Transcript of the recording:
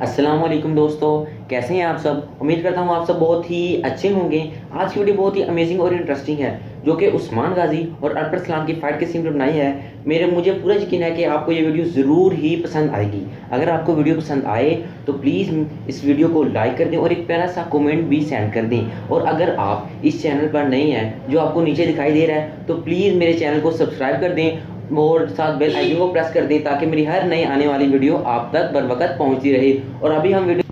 अस्सलाम वालेकुम दोस्तों, कैसे हैं आप सब। उम्मीद करता हूँ आप सब बहुत ही अच्छे होंगे। आज की वीडियो बहुत ही अमेजिंग और इंटरेस्टिंग है, जो कि उस्मान गाजी और अकबर सलाम की फाइट के सीन पर बनाई है। मुझे पूरा यकीन है कि आपको ये वीडियो ज़रूर ही पसंद आएगी। अगर आपको वीडियो पसंद आए तो प्लीज़ इस वीडियो को लाइक कर दें और एक प्यारा सा कमेंट भी सेंड कर दें। और अगर आप इस चैनल पर नए हैं, जो आपको नीचे दिखाई दे रहा है, तो प्लीज़ मेरे चैनल को सब्सक्राइब कर दें और साथ बेल आइकन को प्रेस कर दें ताकि मेरी हर नई आने वाली वीडियो आप तक बर वक्त पहुंचती रहे। और अभी हम वीडियो